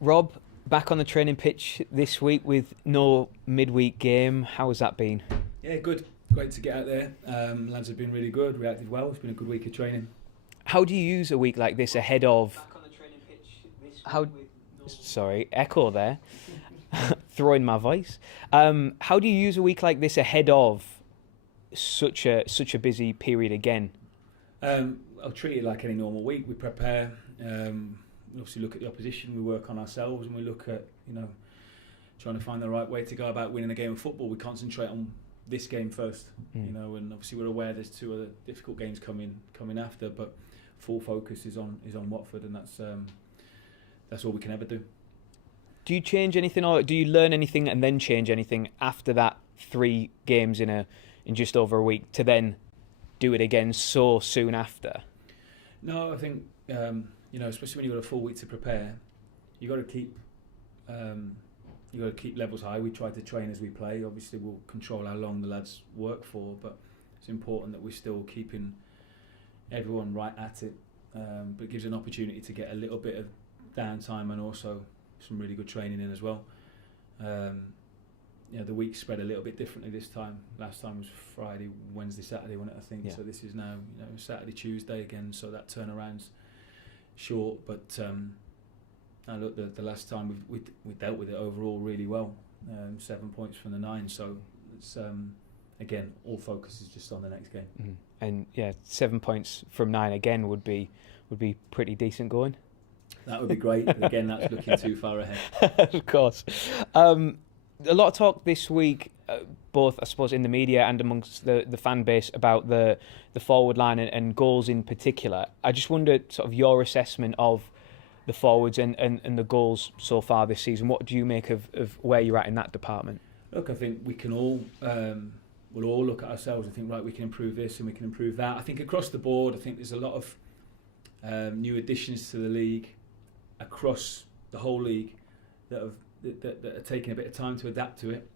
Rob, back on the training pitch this week with no midweek game. How has that been? Yeah, good. Great to get out there. Lads have been really good, reacted well. It's been a good week of training. How do you use a week like this ahead of... Back on the training pitch this week How... with no... Sorry, echo there. Throwing my voice. How do you use a week like this ahead of such a busy period again? I'll treat it like any normal week. We prepare. We obviously look at the opposition. We work on ourselves, and we look at trying to find the right way to go about winning a game of football. We concentrate on this game first, and obviously we're aware there's two other difficult games coming after, but full focus is on Watford, and that's all we can ever do. Do you change anything, or do you learn anything and then change anything after that 3 games in just over a week to then do it again so soon after? No, I think especially when you've got a full week to prepare, you got to keep levels high. We try to train as we play. Obviously, we'll control how long the lads work for, but it's important that we're still keeping everyone right at it. But it gives an opportunity to get a little bit of downtime and also some really good training in as well. The week spread a little bit differently this time. Last time was Friday, Wednesday, Saturday, wasn't it? I think so. This is now Saturday, Tuesday again. So that turnaround's short, but look, the last time we dealt with it overall really well. 7 points from the 9. So it's again, all focus is just on the next game. Mm-hmm. And yeah, 7 points from 9 again would be pretty decent going. That would be great. But again, that's looking too far ahead. Of course. A lot of talk this week, both I suppose in the media and amongst the fan base, about the forward line and goals in particular. I just wondered sort of your assessment of the forwards and the goals so far this season. What do you make of where you're at in that department? Look, I think we can all we'll all look at ourselves and think, right, we can improve this and we can improve that. I think across the board, I think there's a lot of new additions to the league across the whole league that are taking a bit of time to adapt to it.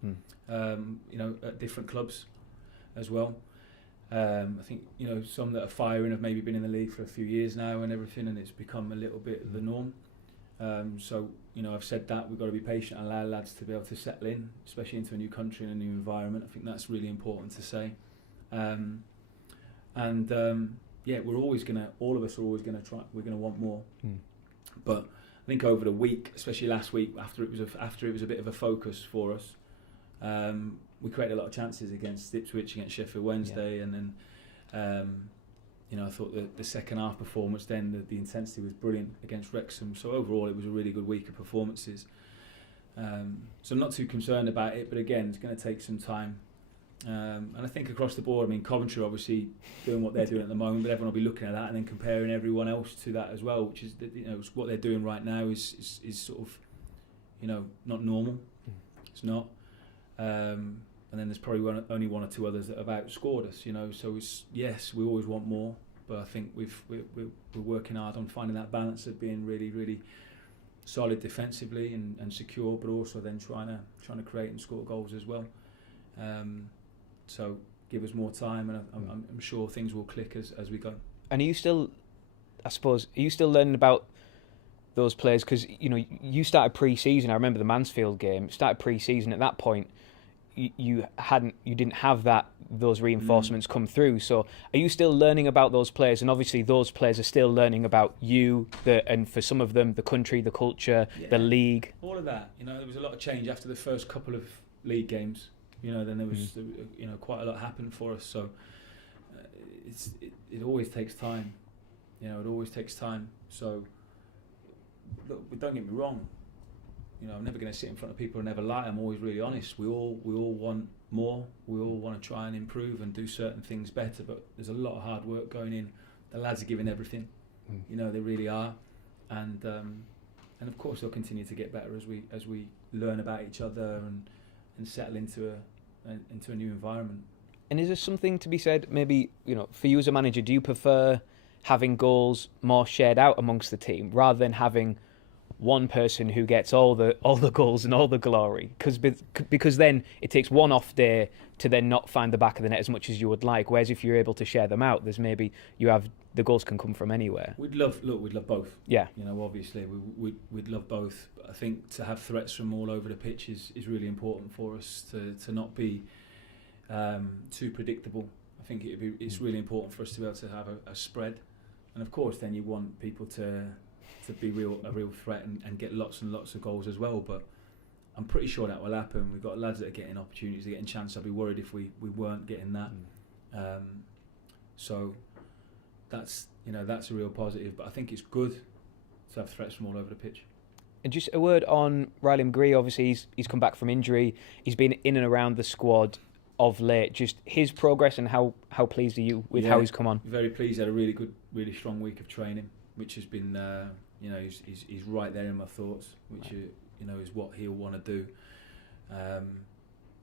At different clubs as well. I think some that are firing have maybe been in the league for a few years now and everything, and it's become a little bit the norm. So I've said that we've got to be patient and allow lads to be able to settle in, especially into a new country and a new environment. I think that's really important to say. All of us are always gonna try. We're gonna want more. But I think over the week, especially last week, after it was a bit of a focus for us, we created a lot of chances against Ipswich, against Sheffield Wednesday, and then I thought the second half performance, then the intensity was brilliant against Wrexham. So overall, it was a really good week of performances. So I'm not too concerned about it, but again, it's going to take some time. And I think across the board, I mean, Coventry obviously doing what they're doing at the moment, but everyone will be looking at that and then comparing everyone else to that as well, which is what they're doing right now is sort of not normal. It's not. And then there's probably only one or two others that have outscored us. So yes, we always want more, but I think we're working hard on finding that balance of being really, really solid defensively and secure, but also then trying to create and score goals as well. So give us more time, and I'm sure things will click as we go. And are you still learning about those players? Because you started pre-season. I remember the Mansfield game. Started pre-season. At that point, you didn't have those reinforcements come through. So are you still learning about those players? And obviously those players are still learning about you, and for some of them, the country, the culture, the league. All of that. There was a lot of change after the first couple of league games. Then there was quite a lot happened for us. So it always takes time. It always takes time. So look, don't get me wrong. I'm never going to sit in front of people and never lie. I'm always really honest. We all want more. We all want to try and improve and do certain things better. But there's a lot of hard work going in. The lads are giving everything. They really are. And of course they'll continue to get better as we learn about each other and settle into a new environment. And is there something to be said, maybe, for you as a manager, do you prefer having goals more shared out amongst the team rather than having one person who gets all the goals and all the glory? Because then it takes one off day to then not find the back of the net as much as you would like. Whereas if you're able to share them out, there's maybe you have the goals can come from anywhere. We'd love both. Yeah. You know, obviously we'd love both. But I think to have threats from all over the pitch is really important for us to not be too predictable. I think it's really important for us to be able to have a spread, and of course then you want people to be a real threat and get lots and lots of goals as well. But I'm pretty sure that will happen. We've got lads that are getting opportunities, they're getting chances. I'd be worried if we weren't getting that. So that's a real positive. But I think it's good to have threats from all over the pitch. And just a word on Riley McGree. Obviously, he's come back from injury. He's been in and around the squad of late. Just his progress and how pleased are you with how he's come on? Very pleased. Had a really good, really strong week of training, which has been, he's right there in my thoughts, which is what he'll want to do.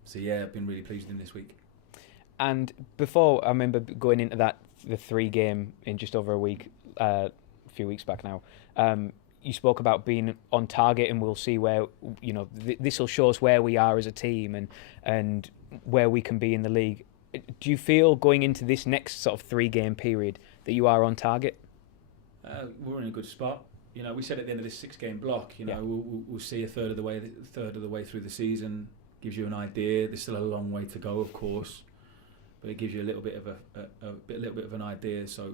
So yeah, I've been really pleased with him this week. And before, I remember going into the 3 game in just over a week, a few weeks back now. You spoke about being on target, and we'll see where this will show us where we are as a team and where we can be in the league. Do you feel going into this next sort of 3 game period that you are on target? We're in a good spot. You know, we said at the end of this 6 game block, we'll see a third of the way through the season. Gives you an idea. There's still a long way to go, of course, but it gives you a little bit of little bit of an idea. So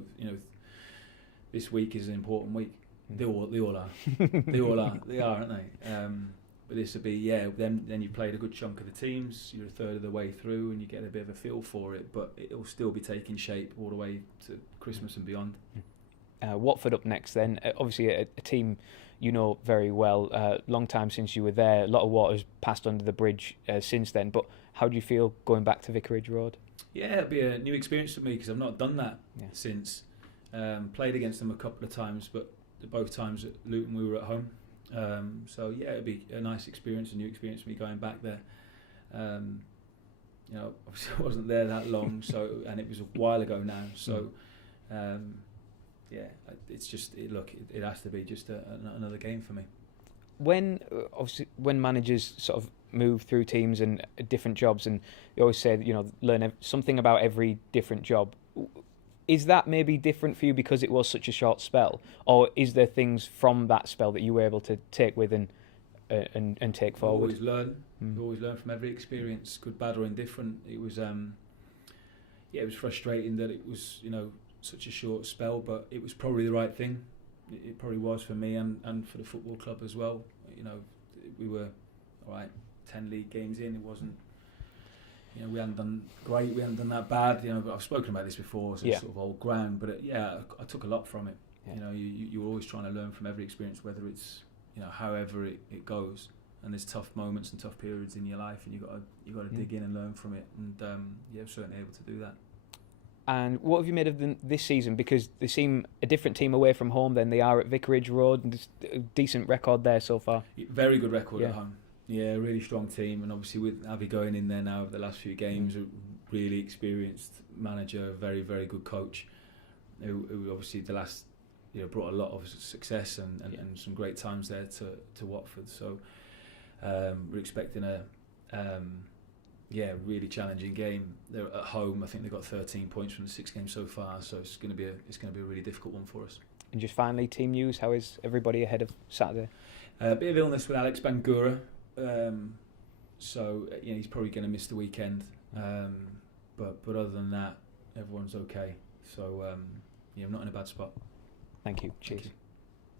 this week is an important week. They all are. They are, aren't they? But this will be Then you've played a good chunk of the teams. You're a third of the way through, and you get a bit of a feel for it. But it'll still be taking shape all the way to Christmas and beyond. Watford up next. Then obviously a team you know very well. Long time since you were there. A lot of water's passed under the bridge since then. But how do you feel going back to Vicarage Road? Yeah, it'll be a new experience for me because I've not done that since. Played against them a couple of times, but both times at Luton we were at home. So yeah, it'd be a nice experience, a new experience for me going back there. Obviously I wasn't there that long, and it was a while ago now. So it's just it has to be just another game for me. When managers sort of move through teams and different jobs, and they always say learn something about every different job. Is that maybe different for you because it was such a short spell, or is there things from that spell that you were able to take with and take forward? Always learn. You always learn from every experience, good, bad, or indifferent. It was it was frustrating that it was such a short spell, but it was probably the right thing. It probably was for me and for the football club as well. We were all right. 10 league games in, it wasn't. We hadn't done great. We hadn't done that bad. I've spoken about this before, so it's sort of old ground. But I took a lot from it. Yeah. You're always trying to learn from every experience, whether it's however it goes. And there's tough moments and tough periods in your life, and you got to dig in and learn from it. And I'm certainly able to do that. And what have you made of them this season? Because they seem a different team away from home than they are at Vicarage Road, and there's a decent record there so far. Very good record at home. Yeah, really strong team, and obviously with Avi going in there now over the last few games, a really experienced manager, very, very good coach, who obviously the last brought a lot of success and some great times there to Watford. So we're expecting a really challenging game. They're at home. I think they've got 13 points from the 6 games so far, so it's going to be a really difficult one for us. And just finally, team news. How is everybody ahead of Saturday? A bit of illness with Alex Bangura. So he's probably going to miss the weekend, but other than that, everyone's okay. So I'm not in a bad spot. Thank you. Cheers. Thank you.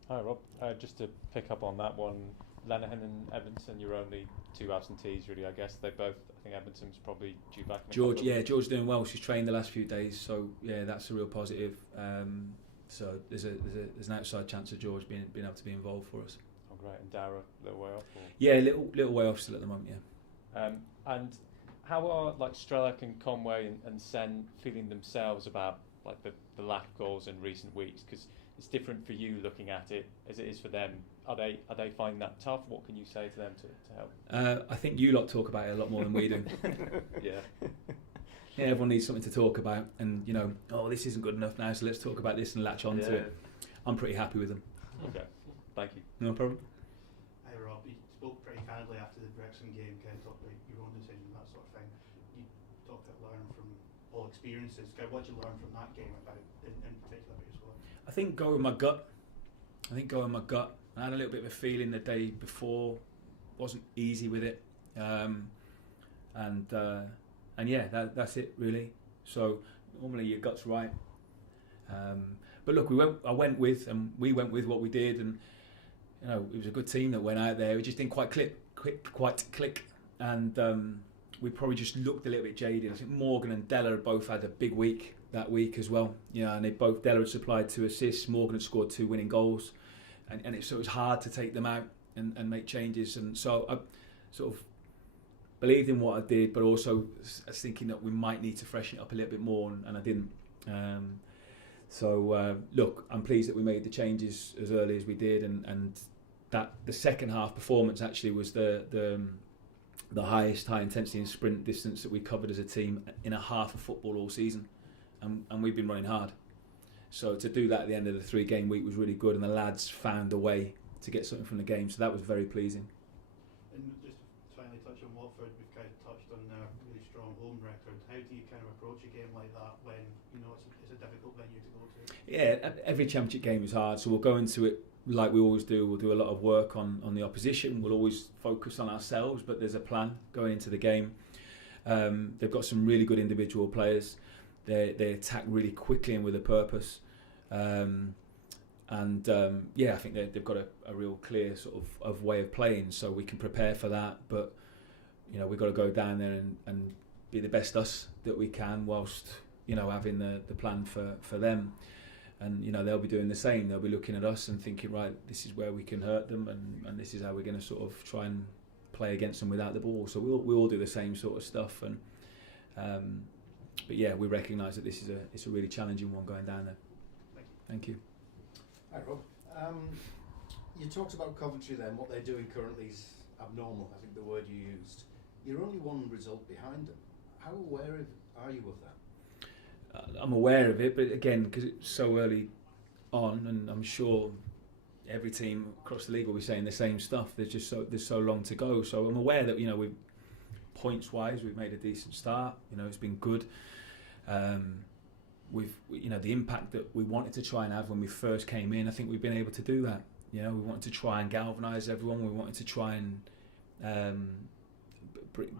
Hi Rob. Just to pick up on that one, Lenihan and Evanson, you're only 2 absentees really. I guess they both. I think Evanson's probably due back. George's doing well. She's trained the last few days, so that's a real positive. So there's an outside chance of George being able to be involved for us. Right, and Dara a little way off? Or? Yeah, little way off still at the moment, yeah. And how are Strelak and Conway and Sen feeling themselves about the lack of goals in recent weeks? Because it's different for you looking at it as it is for them. Are they finding that tough? What can you say to them to help? I think you lot talk about it a lot more than we do. Yeah, everyone needs something to talk about, and this isn't good enough now, so let's talk about this and latch on to it. I'm pretty happy with them. Okay, thank you. No problem. Hi Rob, you spoke pretty candidly after the Wrexham game, kind of talked about your own decision, that sort of thing. You talked about learning from all experiences. What did you learn from that game about, in particular, about think go with my gut. I had a little bit of a feeling the day before, wasn't easy with it, and yeah, that's it really. So normally your gut's right, but look, we went with what we did, and you know it was a good team that went out there. It just didn't quite click, and we probably just looked a little bit jaded. I think Morgan and Della both had a big week that week as well. You know, and Della had supplied 2 assists, Morgan had scored 2 winning goals, and so it was hard to take them out and make changes. And so I sort of believed in what I did, but also I was thinking that we might need to freshen it up a little bit more, and I didn't. Look, I'm pleased that we made the changes as early as we did, and that the second half performance actually was the highest high intensity and sprint distance that we covered as a team in a half of football all season, and we've been running hard. So to do that at the end of the 3-game week was really good, and the lads found a way to get something from the game, so that was very pleasing. And just to finally touch on Watford, we've kind of touched on their really strong home record. How do you kind of approach a game like that when you know it's a difficult venue to go to? Yeah, every championship game is hard, so we'll go into it like we always do. We'll do a lot of work on the opposition. We'll always focus on ourselves, but there's a plan going into the game. They've got some really good individual players. They attack really quickly and with a purpose. I think they've got a real clear sort of way of playing, so we can prepare for that. But you know, we've got to go down there and be the best us that we can, whilst you know having the plan for them. And you know they'll be doing the same. They'll be looking at us and thinking, right, this is where we can hurt them, and this is how we're going to sort of try and play against them without the ball. So we'll all do the same sort of stuff. And but yeah, we recognise that it's a really challenging one going down there. Thank you. Hi Rob. You talked about Coventry then. What they're doing currently is abnormal, I think the word you used. You're only one result behind them. How aware are you of that? I'm aware of it, but again, because it's so early on, and I'm sure every team across the league will be saying the same stuff. There's so long to go. So I'm aware that points wise we've made a decent start. You know, it's been good. The impact that we wanted to try and have when we first came in, I think we've been able to do that. You know, we wanted to try and galvanise everyone. We wanted to try and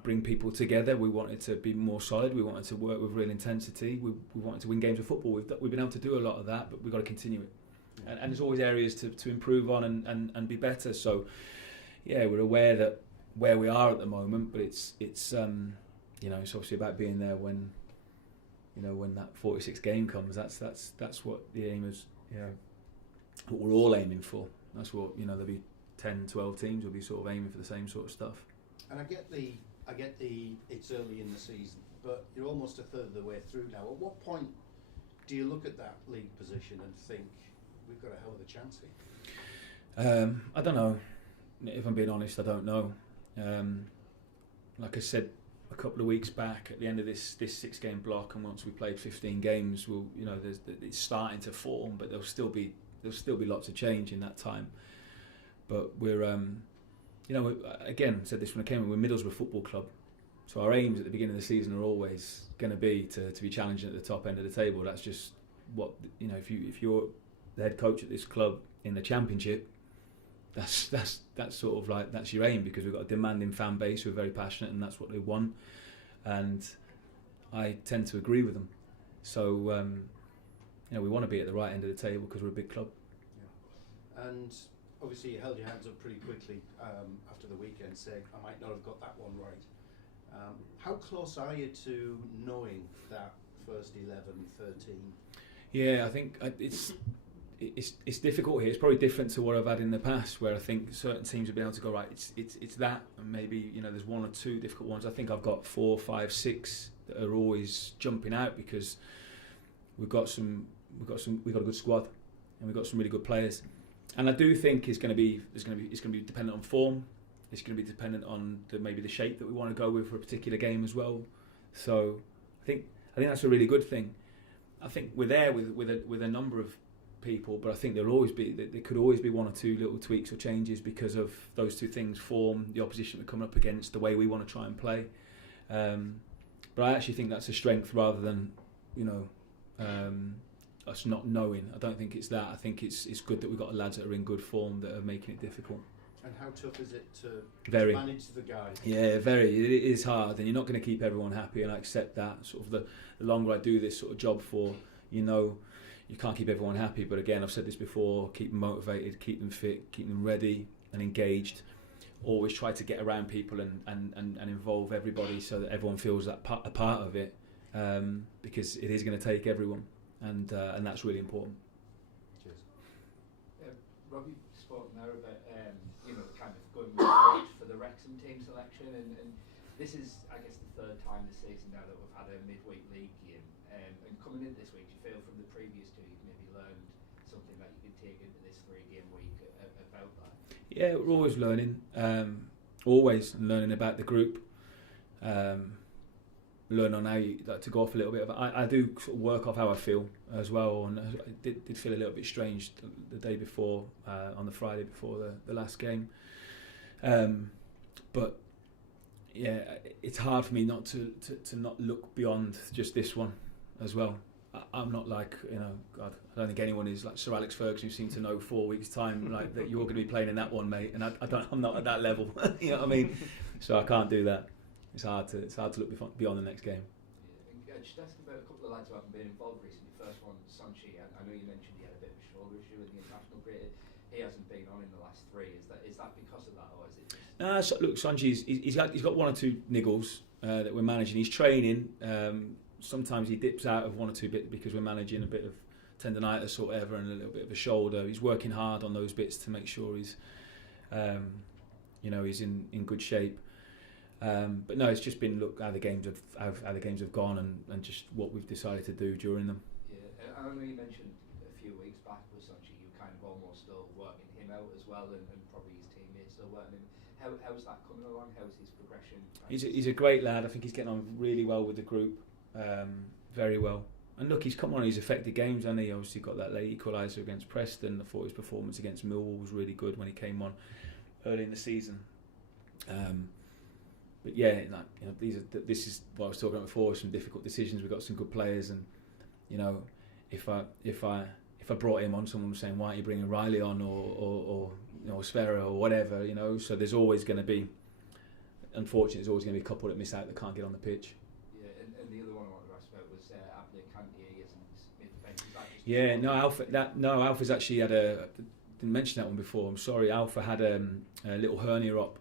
bring people together. We wanted to be more solid. We wanted to work with real intensity. We wanted to win games of football. We've been able to do a lot of that, but we've got to continue it. And there's always areas to improve on and be better. So, yeah, we're aware that where we are at the moment, but it's obviously about being there when that 46th game comes. That's what the aim is. What we're all aiming for. That's what there'll be 10, 12 teams will be sort of aiming for the same sort of stuff. And I get the it's early in the season, but you're almost a third of the way through now. At what point do you look at that league position and think we've got a hell of a chance here? I don't know. If I'm being honest, I don't know. Like I said a couple of weeks back, at the end of this 6-game block, and once we played 15 games, it's starting to form, but there'll still be lots of change in that time. But we're again, I said this when I came in, we're Middlesbrough Football Club, so our aims at the beginning of the season are always going to be to be challenging at the top end of the table. That's just what if you're the head coach at this club in the Championship, that's sort of like that's your aim, because we've got a demanding fan base who are very passionate, and that's what they want. And I tend to agree with them. So we want to be at the right end of the table because we're a big club. Yeah. And obviously you held your hands up pretty quickly after the weekend, saying I might not have got that one right. How close are you to knowing that first 11, 13? Yeah, I think it's difficult here. It's probably different to what I've had in the past, where I think certain teams have been able to go, right, it's that, and maybe there's one or two difficult ones. I think I've got 4, 5, 6 that are always jumping out, because we've got a good squad, and we've got some really good players. And I do think it's going to be dependent on form. It's going to be dependent on maybe the shape that we want to go with for a particular game as well. So I think that's a really good thing. I think we're there with a number of people, but I think there could always be one or two little tweaks or changes because of those two things: form, the opposition we're coming up against, the way we want to try and play. But I actually think that's a strength rather than us not knowing. I don't think it's that. I think it's good that we've got lads that are in good form that are making it difficult. And how tough is it to manage the guys? Yeah, very. It is hard, and you're not going to keep everyone happy, and I accept that. Sort of the longer I do this sort of job for, you can't keep everyone happy. But again, I've said this before: keep them motivated, keep them fit, keep them ready and engaged. Always try to get around people and involve everybody so that everyone feels that a part of it, because it is going to take everyone, and that's really important. Cheers. Robbie spoke now about kind of going with coach for the Wrexham team selection, and this is, I guess, the third time this season now that we've had a midweek league game, and coming in this week, do you feel from the previous two you've maybe learned something that you could take into this 3-game week about that? Yeah, we're always learning, about the group, learn on how you like to go off a little bit. I do sort of work off how I feel as well, and I did feel a little bit strange the day before, on the Friday before the last game. But yeah, it's hard for me not to not look beyond just this one as well. I'm not like, God, I don't think anyone is like Sir Alex Ferguson, who seemed to know 4 weeks' time like that you're going to be playing in that one, mate. And I'm not at that level. You know what I mean? So I can't do that. It's hard to look beyond the next game. Yeah, just asking about a couple of lads who haven't been involved recently. First one, Sanchi. I know you mentioned he had a bit of a shoulder issue in the international break. He hasn't been on in the last 3. Is that because of that, or is it just... Look, Sanchi's he's got 1 or 2 niggles that we're managing. He's training. Sometimes he dips out of 1 or 2 bits because we're managing a bit of tendonitis or whatever, and a little bit of a shoulder. He's working hard on those bits to make sure he's, he's in good shape. But no, it's just been how the games have gone, and just what we've decided to do during them. Yeah, I know you mentioned a few weeks back with Sanchi, you kind of almost still working him out as well, and probably his teammates still working him. How's that coming along? How's his progression? He's a great lad. I think he's getting on really well with the group, very well. And look, he's come on. He's affected games, and he obviously got that late equaliser against Preston. I thought his performance against Millwall was really good when he came on early in the season. But yeah, this is what I was talking about before. Some difficult decisions. We've got some good players, and if I brought him on, someone was saying, "Why aren't you bringing Riley on or Sfera or whatever?" So there's always going to be, unfortunately, there's always going to be a couple that miss out that can't get on the pitch. Yeah, and the other one I wanted to ask about was Abdi Kanté. He isn't mid-defence. Yeah, no, Alpha's actually had didn't mention that one before. I'm sorry. Alpha had a little hernia up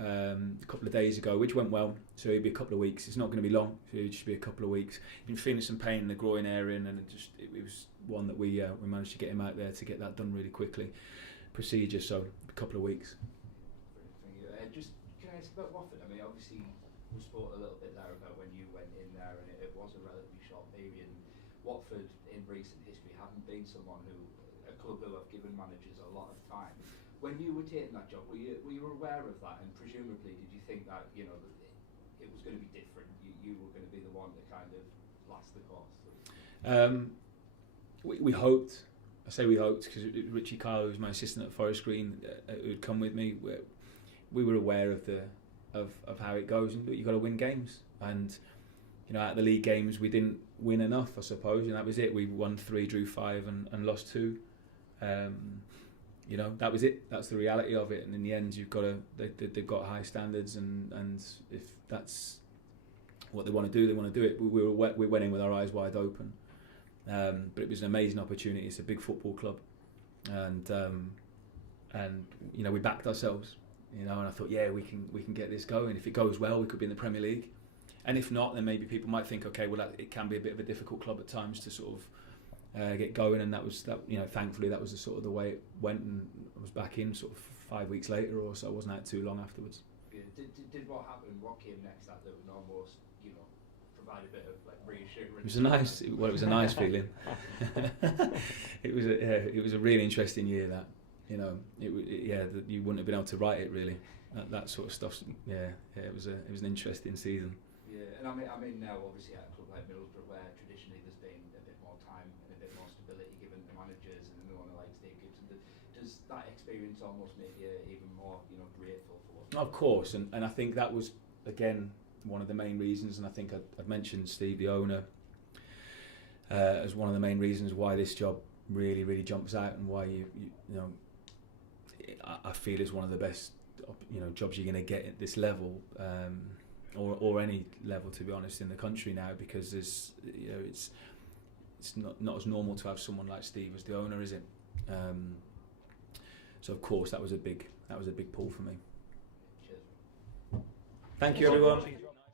a couple of days ago, which went well. So it'll be a couple of weeks. It's not going to be long. So it'll just be a couple of weeks. He's been feeling some pain in the groin area, and it was one that we managed to get him out there to get that done really quickly. Procedure, so a couple of weeks. Just can I ask about Watford? I mean, obviously we spoke a little bit there about when you went in there, and it was a relatively short period. And Watford in recent history haven't been a club who have given managers a lot of time. When you were taking that job, were you aware of that? And presumably, did you think that it was going to be different? You were going to be the one to kind of last the course. We hoped. I say we hoped because Richie Kyle, who was my assistant at Forest Green, who'd come with me. We were aware of how it goes, and you've got to win games. And out of the league games, we didn't win enough, I suppose, and that was it. We won 3, drew 5, and lost 2. That was it. That's the reality of it. And in the end, they've got high standards, and if that's what they want to do, they want to do it. We went in with our eyes wide open. But it was an amazing opportunity. It's a big football club, and we backed ourselves. And I thought, yeah, we can get this going. If it goes well, we could be in the Premier League, and if not, then maybe people might think, okay, well, it can be a bit of a difficult club at times to sort of get going. And that was that. Thankfully, that was the sort of the way it went, and I was back in sort of 5 weeks later or so. I wasn't out too long afterwards. Yeah. Did what happened? What came next? That would almost provide a bit of reassurance. It was a nice feeling. It was a really interesting year. That you wouldn't have been able to write it really. That sort of stuff. Yeah. It was an interesting season. Yeah, and I mean now obviously at a club like Middlesbrough, where traditionally there's been a bit more time and a bit more stability given the managers and the owner like Steve Gibson. Does that experience almost make you even more grateful for what? Of course, and I think that was again one of the main reasons, and I think I've mentioned Steve, the owner, as one of the main reasons why this job really jumps out, and why you know, I feel it's one of the best jobs you're going to get at this level, or any level, to be honest, in the country now, because there's it's not as normal to have someone like Steve as the owner, is it? So of course that was a big pull for me. Cheers. Thank you, everyone.